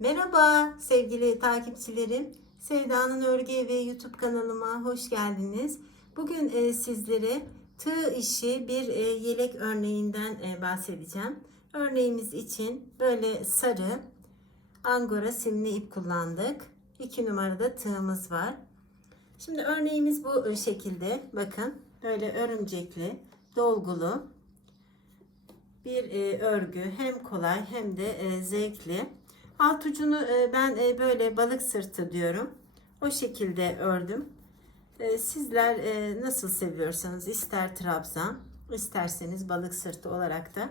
Merhaba sevgili takipçilerim. Sevda'nın Örgü Evi YouTube kanalıma hoş geldiniz. Bugün e, sizlere tığ işi bir e, yelek örneğinden e, bahsedeceğim. Örneğimiz için böyle sarı angora simli ip kullandık. 2 numarada tığımız var. Şimdi örneğimiz bu şekilde. Bakın böyle örümcekli, dolgulu bir örgü. Hem kolay hem de zevkli. Alt ucunu e, ben e, böyle balık sırtı diyorum. O şekilde ördüm. E, sizler nasıl seviyorsanız ister trabzan isterseniz balık sırtı olarak da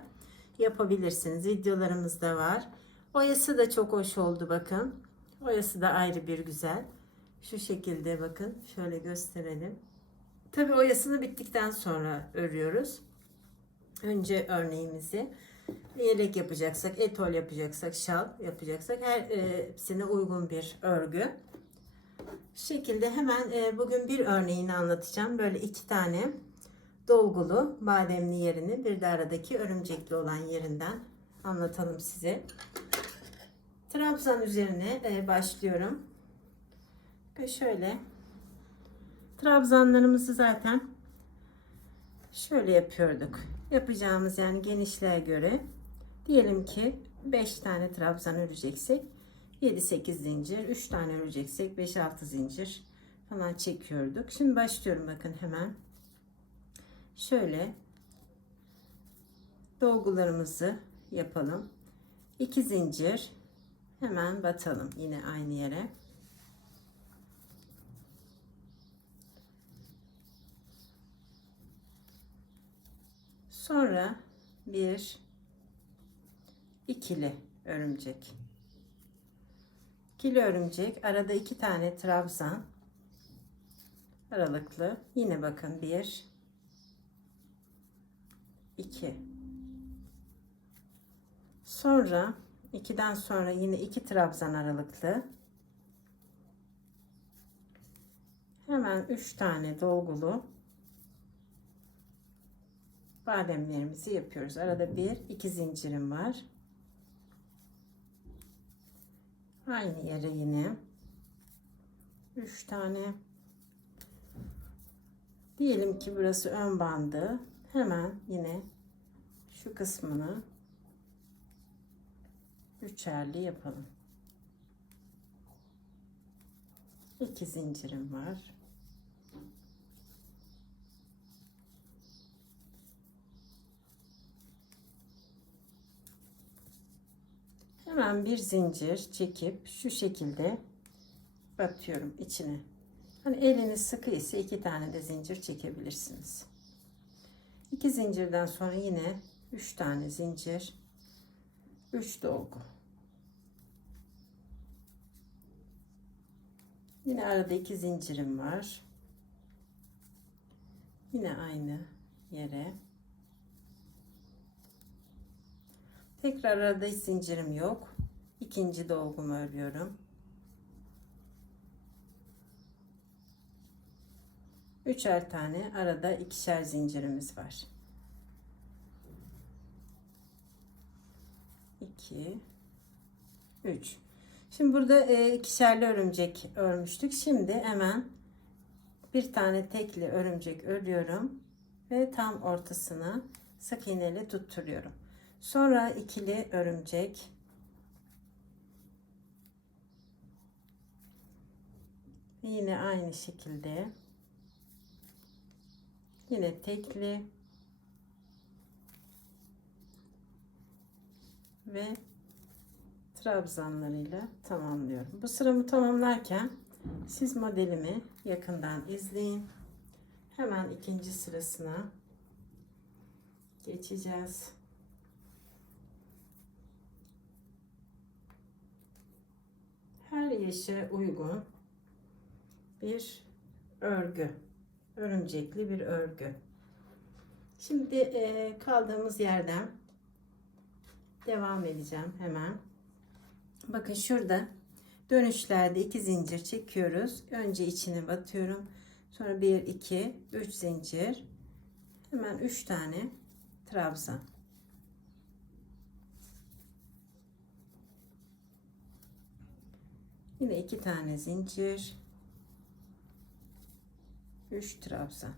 yapabilirsiniz. Videolarımız da var. Oyası da çok hoş oldu bakın. Oyası da ayrı bir güzel. Şu şekilde bakın. Şöyle gösterelim. Tabi oyasını bittikten sonra örüyoruz. Önce örneğimizi yelek yapacaksak, etol yapacaksak, şal yapacaksak her e, hepsine uygun bir örgü. Şu şekilde hemen e, bugün bir örneğini anlatacağım. Böyle iki tane dolgulu bademli yerini bir de aradaki örümcekli olan yerinden anlatalım size. Trabzan üzerine e, başlıyorum. Ve şöyle trabzanlarımızı zaten şöyle yapıyorduk. Yapacağımız yani genişliğe göre diyelim ki 5 tane trabzan öreceksek 7-8 zincir, 3 tane öreceksek 5-6 zincir falan çekiyorduk. Şimdi başlıyorum bakın hemen. Şöyle dolgularımızı yapalım. 2 zincir hemen batalım yine aynı yere. Sonra bir ikili örümcek. İkili örümcek arada iki tane trabzan aralıklı. Yine bakın bir iki. Sonra ikiden sonra yine iki trabzan aralıklı. Hemen üç tane dolgulu bademlerimizi yapıyoruz. Arada bir iki zincirim var. Aynı yere yine üç tane diyelim ki burası ön bandı. Hemen yine şu kısmını üçerli yapalım. İki zincirim var. Hemen bir zincir çekip şu şekilde batıyorum içine. Hani eliniz sıkı ise iki tane de zincir çekebilirsiniz. İki zincirden sonra yine üç tane zincir, üç dolgu. Yine arada iki zincirim var. Yine aynı yere. Tekrar arada hiç zincirim yok. İkinci dolgumu örüyorum. Üçer tane arada ikişer zincirimiz var. 2 3 Şimdi burada e, ikişerli örümcek örmüştük. Şimdi hemen bir tane tekli örümcek örüyorum ve tam ortasına sık iğneyle tutturuyorum. Sonra ikili örümcek. Yine aynı şekilde. Yine tekli. Ve trabzanlarıyla tamamlıyorum. Bu sıramı tamamlarken siz modelimi yakından izleyin. Hemen ikinci sırasına geçeceğiz. Yaşa uygun bir örgü. Örümcekli bir örgü. Şimdi e, kaldığımız yerden devam edeceğim hemen. Bakın şurada dönüşlerde iki zincir çekiyoruz. Önce içine batıyorum. Sonra 1 2 3 zincir. Hemen 3 tane trabzan. Yine iki tane zincir. 3 trabzan.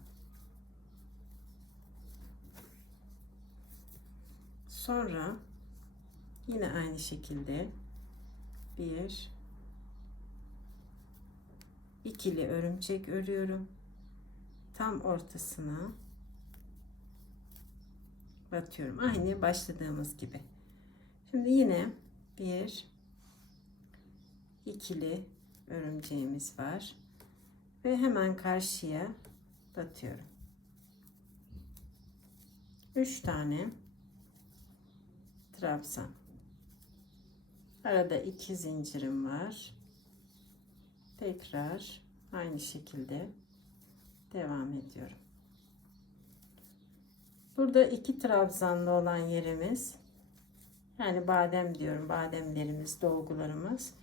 Sonra yine aynı şekilde bir ikili örümcek örüyorum. Tam ortasına batıyorum. Aynı başladığımız gibi. Şimdi yine bir ikili örümceğimiz var ve hemen karşıya batıyorum. 3 tane trabzan. Arada iki zincirim var. Tekrar aynı şekilde devam ediyorum. Burada iki trabzanlı olan yerimiz yani badem diyorum bademlerimiz dolgularımız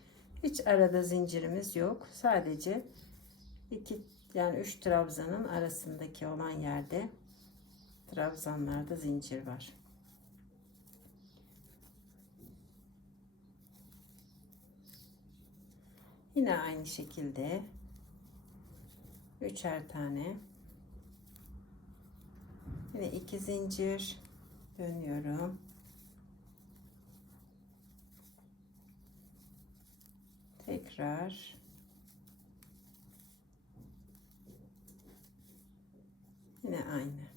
hiç arada zincirimiz yok sadece iki yani üç trabzanın arasındaki olan yerde trabzanlarda zincir var. Yine aynı şekilde üçer tane yine iki zincir dönüyorum. Tekrar yine aynı.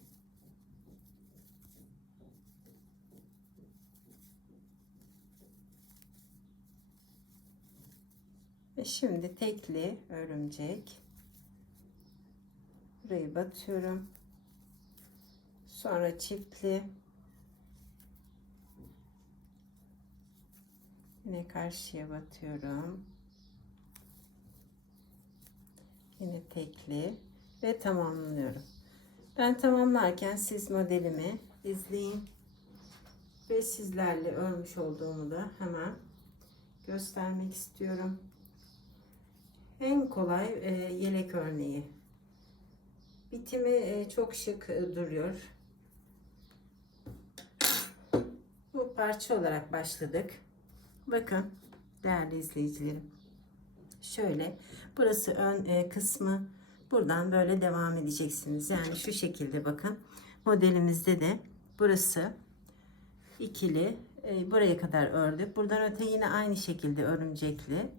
Ve şimdi tekli örümcek. Burayı batıyorum. Sonra çiftli. Yine karşıya batıyorum. Yine tekli ve tamamlıyorum. Ben tamamlarken siz modelimi izleyin ve sizlerle örmüş olduğumu da hemen göstermek istiyorum. En kolay e, yelek örneği. Bitimi e, çok şık e, duruyor. Bu parça olarak başladık. Bakın değerli izleyicilerim. Şöyle burası ön e, kısmı. Buradan böyle devam edeceksiniz. Yani şu şekilde bakın. Modelimizde de burası ikili. E, buraya kadar ördük. Buradan öte yine aynı şekilde örümcekli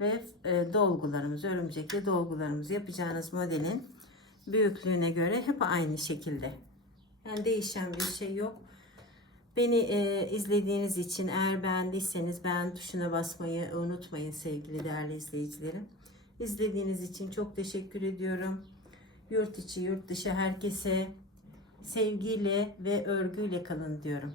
ve e, dolgularımız, örümcekli dolgularımızı yapacağınız modelin büyüklüğüne göre hep aynı şekilde. Yani değişen bir şey yok. Beni e, izlediğiniz için eğer beğendiyseniz beğen tuşuna basmayı unutmayın sevgili değerli izleyicilerim. İzlediğiniz için çok teşekkür ediyorum. Yurt içi, yurt dışı herkese sevgiyle ve örgüyle kalın diyorum.